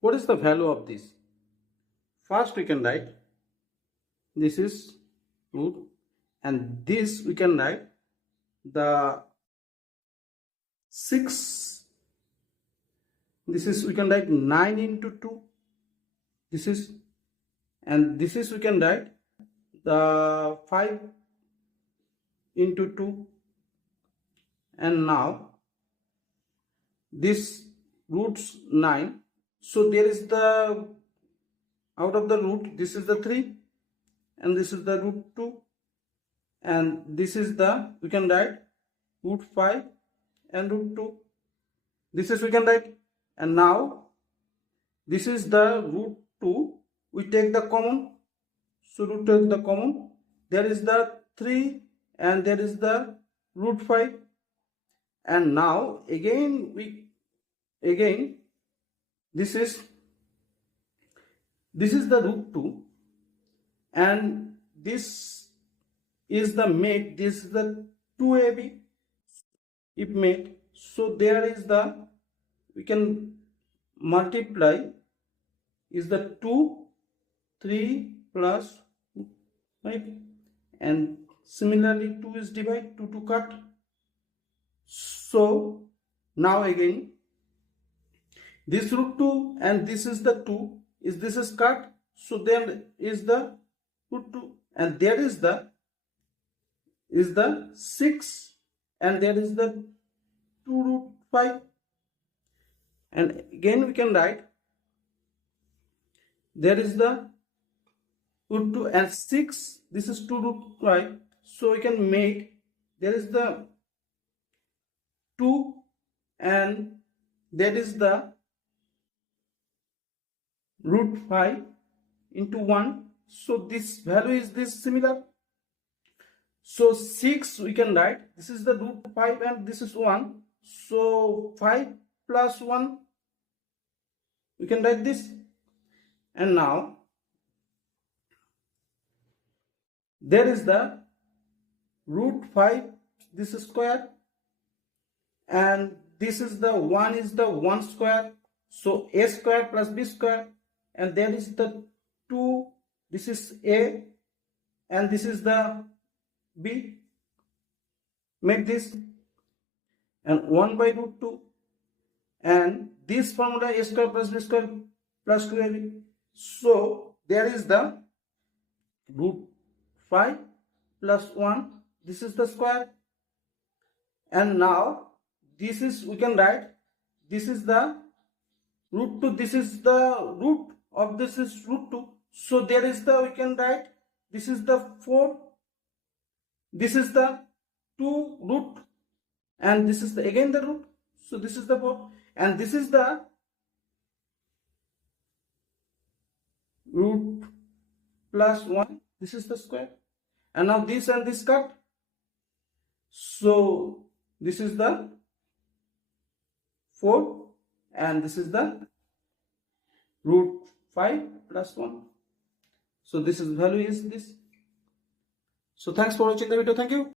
what is the value of this? First we can write this is root, and this we can write the 6, this is we can write 9 into 2, this is, and this is we can write the 5 into 2, and now this roots 9, so there is the out of the root, this is the 3 and this is the root 2, and this is the we can write root 5 and root 2, this is we can write, and now this is the root 2, we take the common, so root take the common, there is the 3 and there is the root 5, and now again this is the root 2, and this is the mate, this is the 2ab if mate, so there is the we can multiply is the 2 3 plus 5, and similarly 2 is divide, 2 to cut, so now again this root 2 and this is the 2 is this is cut, so then is the root 2, and there is the 6 and there is the 2 root 5, and again we can write there is the root 2 and 6, this is 2 root 5, so we can make there is the 2 and that is the root 5 into 1, so this value is this similar, so 6 we can write this is the root 5 and this is 1, so 5 plus 1 we can write this, and now there is the root 5, this is square, and this is the 1 is the 1 square, so a square plus b square, and there is the 2, this is a and this is the b, make this, and 1 by root 2, and this formula a square plus b square plus 2ab, so there is the root 5 plus 1, this is the square, and now this is we can write this is the root 2, this is the root of this is root 2, so there is the we can write this is the 4, this is the 2 root, and this is the again the root, so this is the 4, and this is the root plus 1, this is the square, and now this and this cut, so this is the 4 and this is the root 5 plus 1, so this is value is this. So thanks for watching the video, thank you.